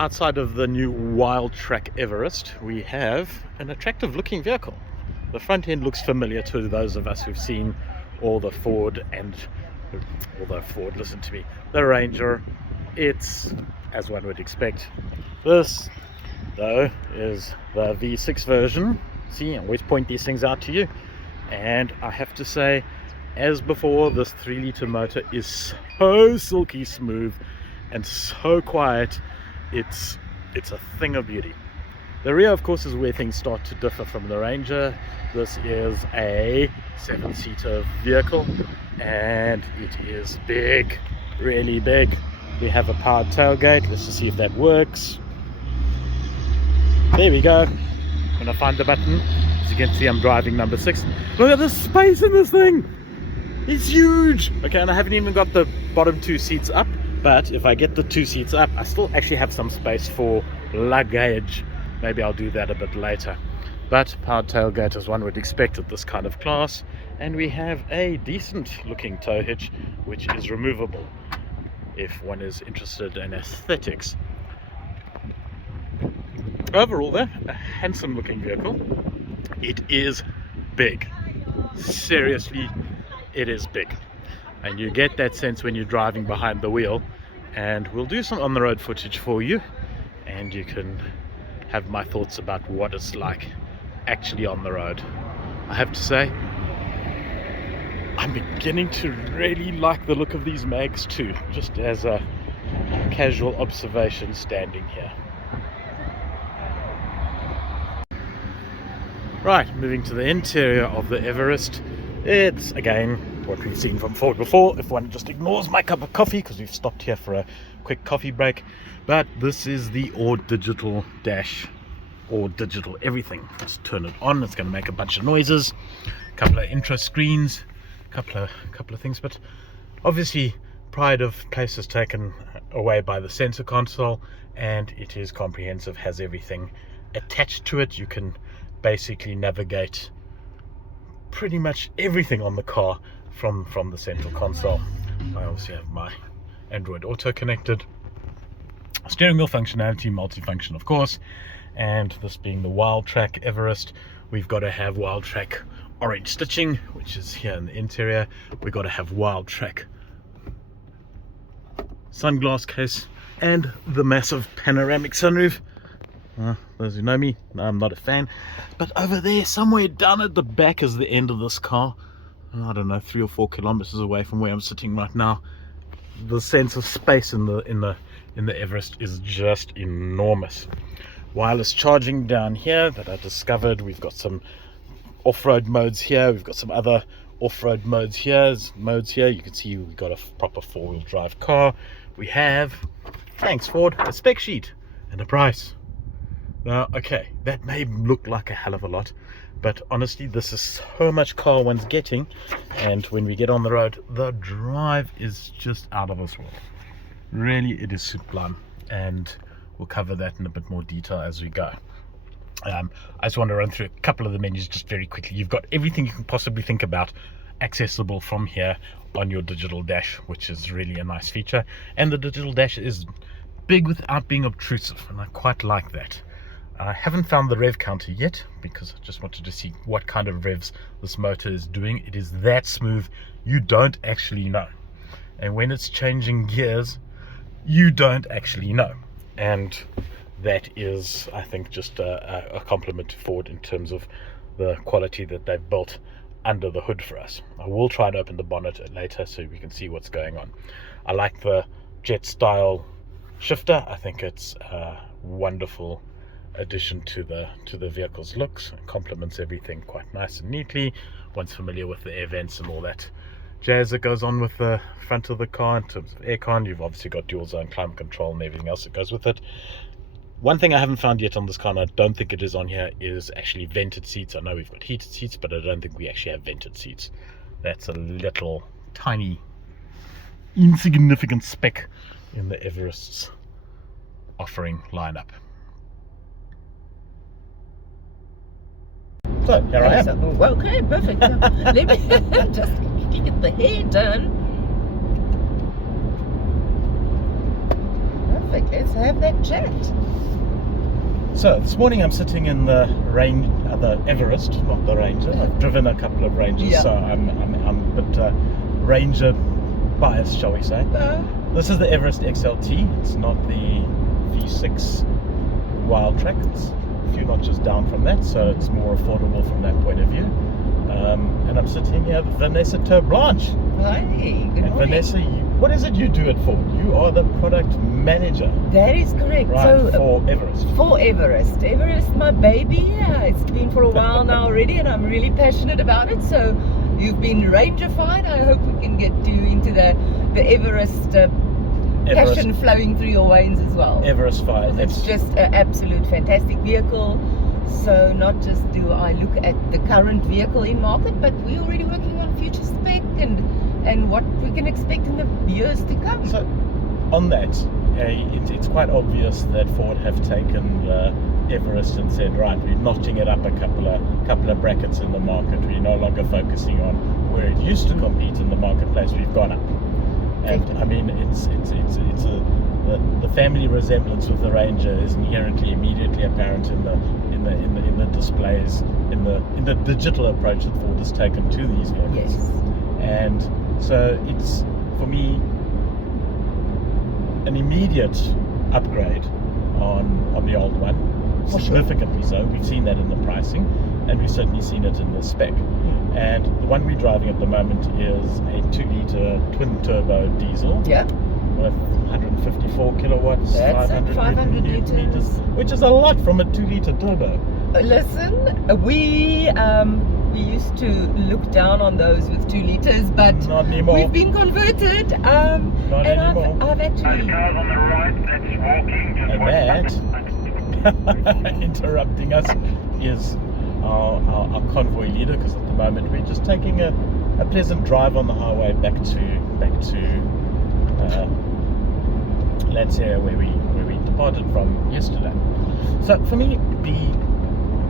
Outside of the new Wildtrak Everest, we have an attractive looking vehicle. The front end looks familiar to those of us who've seen all the Ford and, although Ford, listen to me, the Ranger. It's, as one would expect. This, though, is the V6 version. See, I always point these things out to you. And I have to say, as before, this 3-litre motor is so silky smooth and so quiet. It's a thing of beauty. The rear, of course, is where things start to differ from the Ranger. This is a 7-seater vehicle and it is big, really big. We have a powered tailgate. Let's just see if that works. There we go. When I find the button, as you can see, I'm driving number 6. Look at the space in this thing. It's huge. Okay, and I haven't even got the bottom 2 seats up. But if I get the 2 seats up, I still actually have some space for luggage. Maybe I'll do that a bit later. But powered tailgate, as one would expect at this kind of class. And we have a decent looking tow hitch, which is removable if one is interested in aesthetics. Overall though, a handsome looking vehicle. It is big. Seriously, it is big. And you get that sense when you're driving behind the wheel. And we'll do some on the road footage for you, and you can have my thoughts about what it's like actually on the road. I have to say, I'm beginning to really like the look of these mags too, just as a casual observation standing here. Right, moving to the interior of the Everest. It's again what we've seen from Ford before, if one just ignores my cup of coffee, because we've stopped here for a quick coffee break. But this is the all digital dash, all digital everything. Just turn it on, it's going to make a bunch of noises, a couple of intro screens, couple of things. But obviously pride of place is taken away by the sensor console, and it is comprehensive, has everything attached to it. You can basically navigate pretty much everything on the car from the central console. I obviously have my Android Auto connected, steering wheel functionality, multifunction of course, and this being the Wildtrak Everest, we've got to have Wildtrak orange stitching, which is here in the interior. We've got to have Wildtrak sunglass case and the massive panoramic sunroof. Those who know me, I'm not a fan. But over there, somewhere down at the back, is the end of this car. I don't know, 3 or 4 kilometers away from where I'm sitting right now. The sense of space in the Everest is just enormous. Wireless charging down here that I discovered. We've got some off-road modes here. We've got some other off-road modes here. You can see we've got a proper 4-wheel drive car. We have, thanks Ford, a spec sheet and a price. Now, okay, that may look like a hell of a lot, but honestly, this is so much car one's getting, and when we get on the road, the drive is just out of this world. Really, it is sublime, and we'll cover that in a bit more detail as we go. I just want to run through a couple of the menus just very quickly. You've got everything you can possibly think about accessible from here on your digital dash, which is really a nice feature. And the digital dash is big without being obtrusive, and I quite like that. I haven't found the rev counter yet because I just wanted to see what kind of revs this motor is doing. It is that smooth, you don't actually know. And when it's changing gears, you don't actually know. And that is, I think, just a compliment to Ford in terms of the quality that they've built under the hood for us. I will try and open the bonnet later so we can see what's going on. I like the jet style shifter. I think it's a wonderful addition to the vehicle's looks. It complements everything quite nice and neatly. One's familiar with the air vents and all that jazz that goes on with the front of the car in terms of aircon. You've obviously got dual zone climate control and everything else that goes with it. One thing I haven't found yet on this car, and I don't think it is on here, is actually vented seats. I know we've got heated seats, but I don't think we actually have vented seats. That's a little tiny insignificant spec in the Everest's offering lineup. So here I am. Well, okay, perfect. Let me just get the hair done. Perfect. Let's have have that chat. So this morning I'm sitting in the Everest, not the Ranger. I've driven a couple of Rangers, Yeah. so I'm a bit Ranger biased, shall we say. This is the Everest XLT. It's not the V6 Wildtrak. It's a few notches down from that, so it's more affordable from that point of view. And I'm sitting here with Vanessa Blanche. Hi, good And morning. Vanessa, what is it you do at Ford? You are the product manager, That is correct. right, So for Everest. for Everest. Everest, my baby. It's been for a while now already, and I'm really passionate about it. So you've been Rangerfied. I hope we can get you into the Everest passion flowing through your veins as well. Everest 5. It's just an absolute fantastic vehicle. So not just do I look at the current vehicle in market, but we're already working on future spec and what we can expect in the years to come. So, on that, it's quite obvious that Ford have taken the Everest and said, right, we're notching it up a couple of brackets in the market. We're no longer focusing on where it used to compete in the marketplace. We've gone up, and I mean, the family resemblance with the Ranger is inherently, immediately apparent in the displays, in the digital approach that Ford has taken to these vehicles. Yes. And so it's, for me, an immediate upgrade on the old one, significantly so. We've seen that in the pricing, and we've certainly seen it in the spec. And the one we're driving at the moment is a 2-litre twin-turbo diesel. Yeah. With 154 kilowatts, That's 500 newton litres. meters, which is a lot from a 2-litre turbo. Listen, we used to look down on those with 2 liters, but Not anymore. we've been converted. Not and anymore. I've actually. Cars on the right, that's walking. Just And that, interrupting us, is our convoy leader, because at the moment we're just taking a pleasant drive on the highway back to Lancia, where we departed from yesterday. So for me, the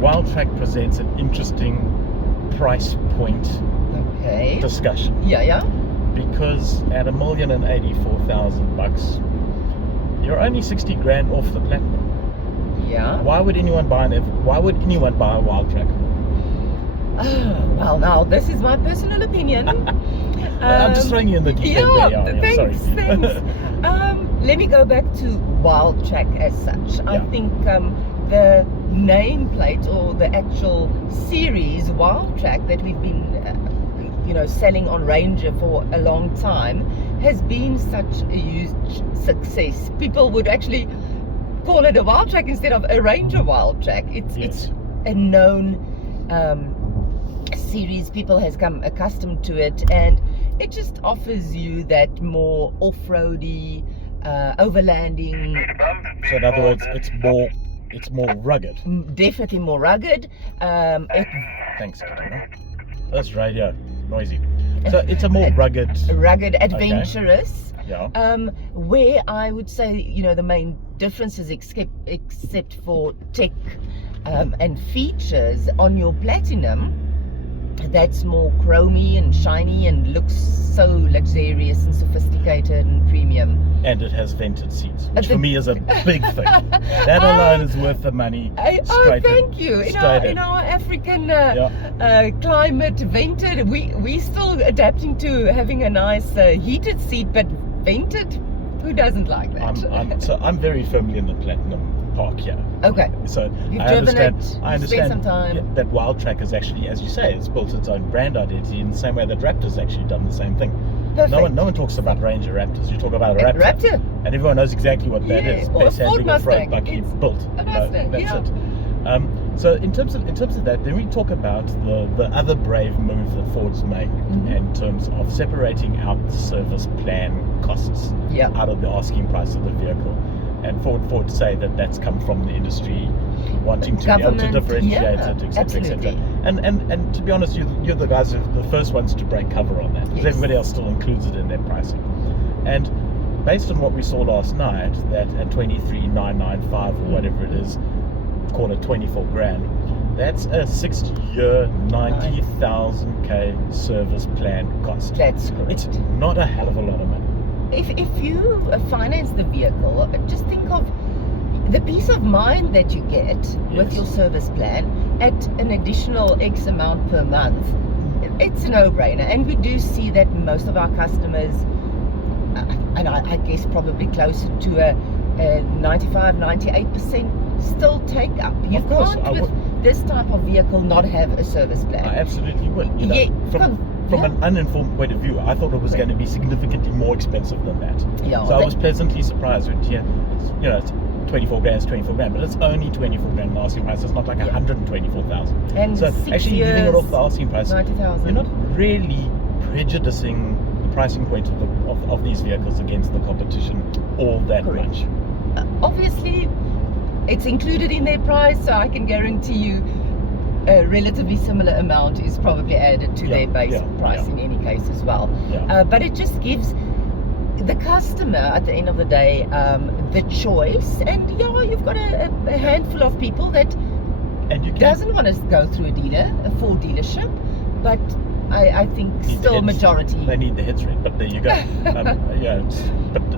Wildtrak presents an interesting price point Okay. discussion, Yeah. because at $1,084,000, you're only 60 grand off the Platinum. Yeah. Why would anyone buy a Wildtrak? Well, now this is my personal opinion. I'm just throwing you in the deep end there. Thanks. Let me go back to Wildtrak as such. I Yeah. think the nameplate or the actual series Wildtrak that we've been selling on Ranger for a long time has been such a huge success. People would actually call it a Wildtrak instead of a Ranger Wildtrak. It's a known series. People has come accustomed to it, and it just offers you that more off-roady, overlanding, So in other words, it's more rugged. definitely more rugged. Thanks, Katrina. That's radio, noisy. So it's a more rugged. Adventurous. Yeah. Where I would say, the main differences, except for tech and features on your Platinum, that's more chromy and shiny and looks so luxurious and sophisticated and premium. And it has vented seats, which for me is a big thing. That alone is worth the money. Thank you. In our African climate, vented, we still adapting to having a nice heated seat, but vented, who doesn't like that? I'm very firmly in the Platinum park here. Okay. So You've I driven understand. it, I you've spent understand some time. that Wildtrak is actually, as you say, it's built its own brand identity in the same way that Raptor's actually done the same thing. Perfect. No one talks about Ranger Raptors. You talk about a A Raptor, Raptor. and everyone knows exactly what that is. Or a Best Ford handling off-road Mustang. buggy It's built. a Mustang, That's yeah. it. So in terms of that, then we talk about the other brave move that Ford's made in terms of separating out the service plan costs out of the asking price of the vehicle. And Ford say that that's come from the industry wanting to be able to differentiate it, etc., etc. And to be honest, you're the guys who are the first ones to break cover on that, because everybody else still includes it in their pricing. And based on what we saw last night, that at 23,995 or whatever it is, call it 24 grand, that's a 6-year 90,000 K service plan cost. That's correct. It's not a hell of a lot of money. if you finance the vehicle, just think of the peace of mind that you get with Yes. your service plan at an additional X amount per month. It's a no-brainer, and we do see that most of our customers, and I guess probably closer to a 95-98% still take up. You Of course, can't I with would. this type of vehicle not have a service plan. I absolutely would. You know, Yeah, from yeah. an uninformed point of view, I thought it was going to be significantly more expensive than that. Yeah, So I that- was pleasantly surprised when it's 24 grand, it's 24 grand, but it's only 24 grand the asking price. It's not like Yeah. 124,000. And So 6 actually years, giving it off the asking price, 90,000. you're not really prejudicing the pricing point of these vehicles against the competition all that Correct. much. Obviously, it's included in their price, so I can guarantee you a relatively similar amount is probably added to Yeah, their base yeah, price yeah. in any case as well. Yeah. But it just gives the customer at the end of the day the choice, and you've got a handful of people that And you can doesn't want to go through a Ford dealership, but I think need the still heads- majority. They need the heads rate, but there you go.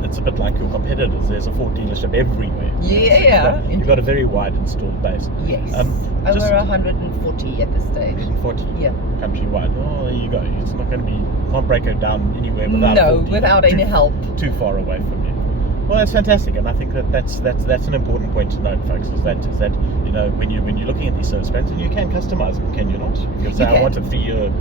It's a bit like your competitors. There's a Ford dealership everywhere. Yeah, You've got a very wide installed base. Yes, just- over 140 at this stage. 140 Yeah. countrywide. Oh, there you go. It's not going to be, can't break it down anywhere without No, 40, without any help. too far away from you. Well, that's fantastic, and I think that's an important point to note, folks. Is that when you're looking at these service plans, and you can customize them, can you not? You can say, You I want can. a 3 year,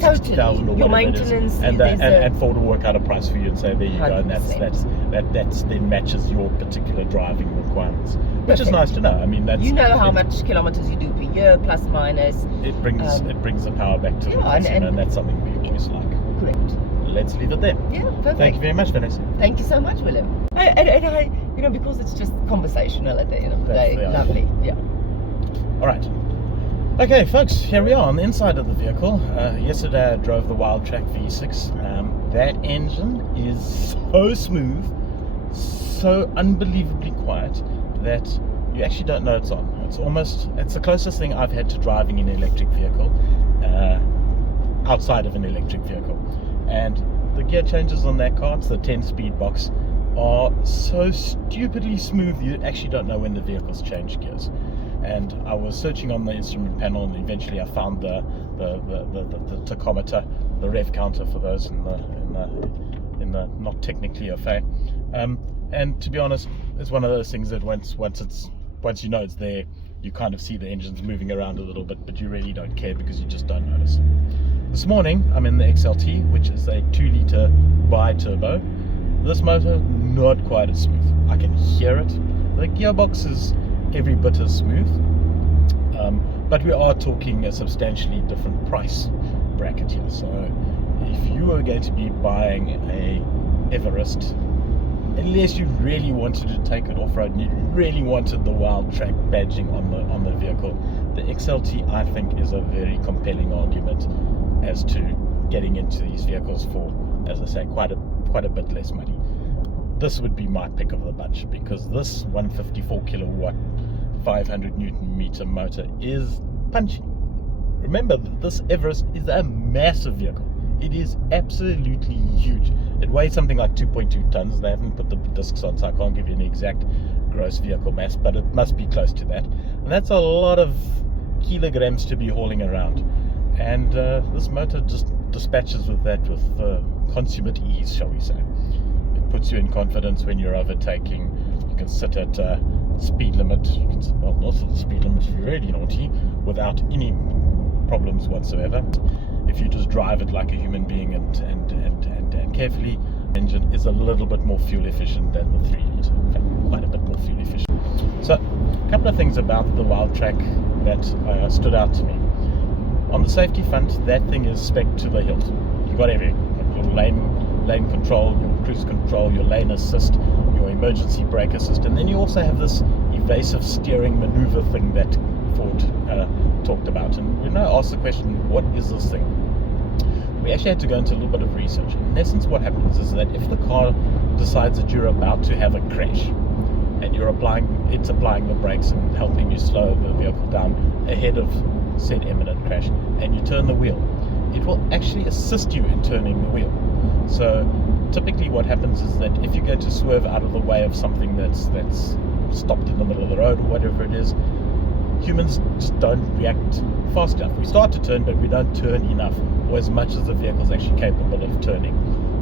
Totally. 60,000 or Your whatever it is, maintenance, and there's a- and Ford will work out a price for you and say, there you go, and 100%. that's then matches your particular driving requirements, which is Perfect. nice to know. I mean, that's You know how it- much kilometers you do per year, plus minus. It brings the power back to the Yeah, consumer, and- and that's something we always like. Correct. Let's leave it there. Yeah, perfect. Thank you very much, Vanessa. Thank you so much, Willem. And I, because it's just conversational at the end of the That's day. the idea. Lovely. Yeah. All right. Okay, folks, here we are on the inside of the vehicle. Yesterday I drove the Wildtrak V6. That engine is so smooth, so unbelievably quiet that you actually don't know it's on. It's the closest thing I've had to driving an electric vehicle, outside of an electric vehicle. And the gear changes on that car, it's the 10-speed box, are so stupidly smooth you actually don't know when the vehicle's changed gears. And I was searching on the instrument panel, and eventually I found the tachometer, the rev counter for those in the not technically FA. And to be honest, it's one of those things that once you know it's there, you kind of see the engines moving around a little bit, but you really don't care because you just don't notice. This morning I'm in the XLT, which is a 2-litre bi-turbo. This motor, not quite as smooth. I can hear it. The gearbox is every bit as smooth, but we are talking a substantially different price bracket here. So if you are going to be buying a Everest, unless you really wanted to take it off-road and you really wanted the Wildtrak badging on the vehicle, the XLT I think is a very compelling argument as to getting into these vehicles for, as I say, quite a bit less money. This would be my pick of the bunch, because this 154 kilowatt 500 newton meter motor is punchy. Remember that this Everest is a massive vehicle. It is absolutely huge. It weighs something like 2.2 tons. They haven't put the discs on, so I can't give you an exact gross vehicle mass, but it must be close to that. And that's a lot of kilograms to be hauling around. And this motor just dispatches with that with consummate ease, shall we say. It puts you in confidence when you're overtaking. You can sit at speed limit. You can sit, well, not at the speed limit if you're really naughty, without any problems whatsoever. If you just drive it like a human being and carefully, the engine is a little bit more fuel efficient than the 3-litre. In fact, quite a bit more fuel efficient. So, a couple of things about the Wildtrak that stood out to me. On the safety front, that thing is spec to the hilt. You've got everything. You've got your lane control, your cruise control, your lane assist, your emergency brake assist, and then you also have this evasive steering maneuver thing that Ford talked about. And when I asked the question, what is this thing? We actually had to go into a little bit of research. In essence, what happens is that if the car decides that you're about to have a crash, and it's applying the brakes and helping you slow the vehicle down ahead of said imminent crash, and you turn the wheel, it will actually assist you in turning the wheel. So typically what happens is that if you're going to swerve out of the way of something that's stopped in the middle of the road or whatever it is, humans just don't react fast enough. We start to turn, but we don't turn enough, or as much as the vehicle is actually capable of turning.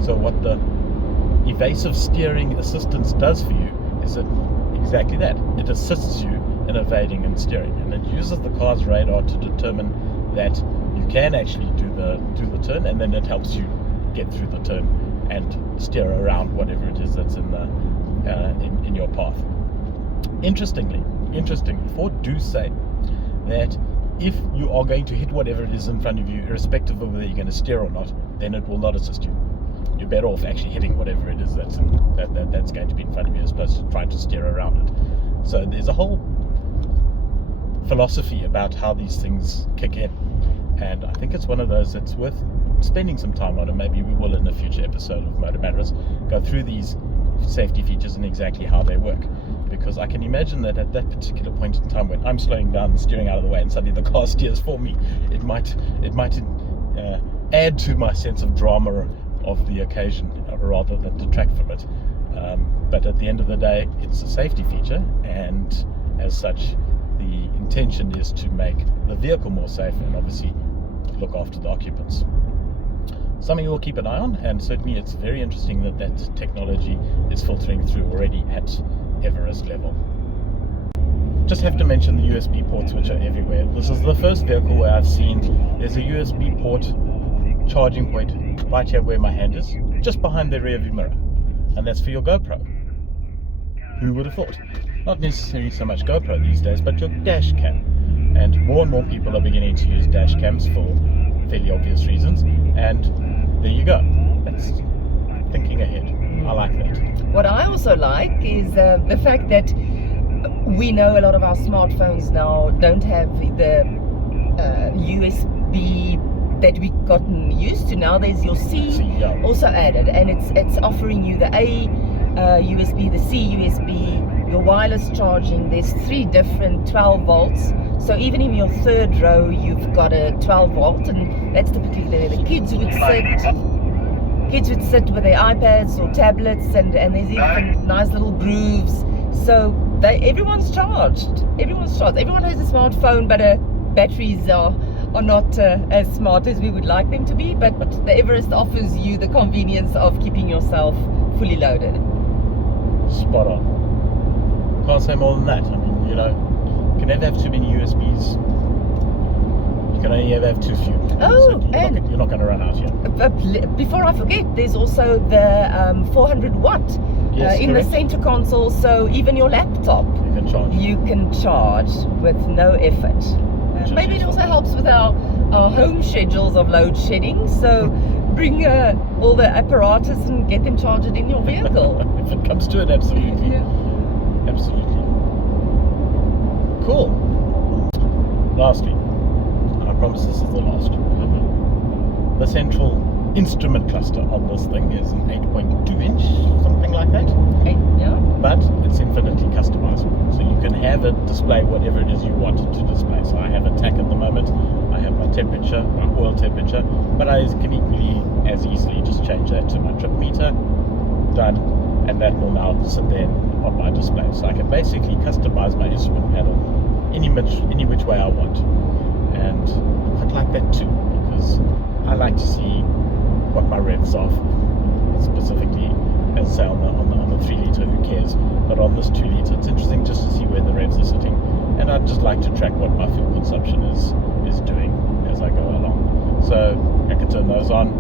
So what the evasive steering assistance does for you is exactly that. It assists you in evading and steering, and it uses the car's radar to determine that you can actually do the turn, and then it helps you get through the turn and steer around whatever it is that's in your path. Interestingly, Ford do say that if you are going to hit whatever it is in front of you, irrespective of whether you're going to steer or not, then it will not assist you. You're better off actually hitting whatever it is that's going to be in front of you, as opposed to trying to steer around it. So there's a whole philosophy about how these things kick in, and I think it's one of those that's worth spending some time on, and maybe we will in a future episode of Motor Matters go through these safety features and exactly how they work, because I can imagine that at that particular point in time when I'm slowing down and steering out of the way and suddenly the car steers for me, it might add to my sense of drama of the occasion rather than detract from it. But at the end of the day, it's a safety feature, and as such the intention is to make the vehicle more safe and obviously look after the occupants. Something we'll keep an eye on, and certainly it's very interesting that technology is filtering through already at Everest level. Just have to mention the USB ports, which are everywhere. This is the first vehicle where I've seen there's a USB port charging point right here where my hand is, just behind the rear view mirror, and that's for your GoPro. Who would have thought? Not necessarily so much GoPro these days, but your dash cam. And more people are beginning to use dash cams for fairly obvious reasons, and there you go. That's thinking ahead. I like that. What I also like is the fact that we know a lot of our smartphones now don't have the USB that we've gotten used to. Now there's your C yeah. also added, and it's offering you the A USB, the C USB, your wireless charging. There's 3 different 12 volts. So even in your third row, you've got a 12 volt, and that's typically where the kids would sit with their iPads or tablets, and there's even nice little grooves. So everyone's charged. Everyone has a smartphone, but batteries are not as smart as we would like them to be. But the Everest offers you the convenience of keeping yourself fully loaded. Spot on. Can't say more than that. I mean, you can never have too many USBs. You can only ever have too few. Oh, so you're not going to run out here. Before I forget, there's also the 400 watt Yes, in correct. the center console, so even your laptop You can charge. with no effort. Maybe it also helps with our home schedules of load shedding, so bring all the apparatus and get them charged in your vehicle. If it comes to it, absolutely. Yeah. Absolutely. Cool. Lastly, I promise this is the last. The central instrument cluster on this thing is an 8.2 inch, something like that. Okay, yeah. But it's infinitely customizable. So you can have it display whatever it is you want it to display. So I have a tach at the moment, I have my temperature, my oil temperature, but I can equally as easily just change that to my trip meter. Done. And that will now sit there on my display. So I can basically customize my instrument panel any which way I want. And I'd like that too, because I like to see what my revs are, specifically, as say on the 3 litre, who cares, but on this 2 litre it's interesting just to see where the revs are sitting, and I'd just like to track what my fuel consumption is doing as I go along. So I can turn those on.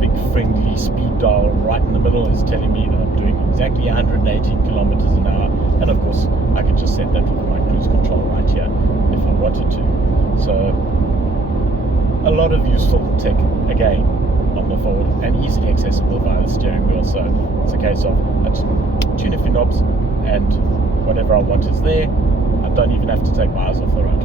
The big friendly speed dial right in the middle is telling me that I'm doing exactly 118 kilometers an hour, and of course I could just set that with my cruise control right here if I wanted to. So a lot of useful tech again on the Ford, and easily accessible via the steering wheel. So it's a case of I just tune a few knobs and whatever I want is there. I don't even have to take my eyes off the road.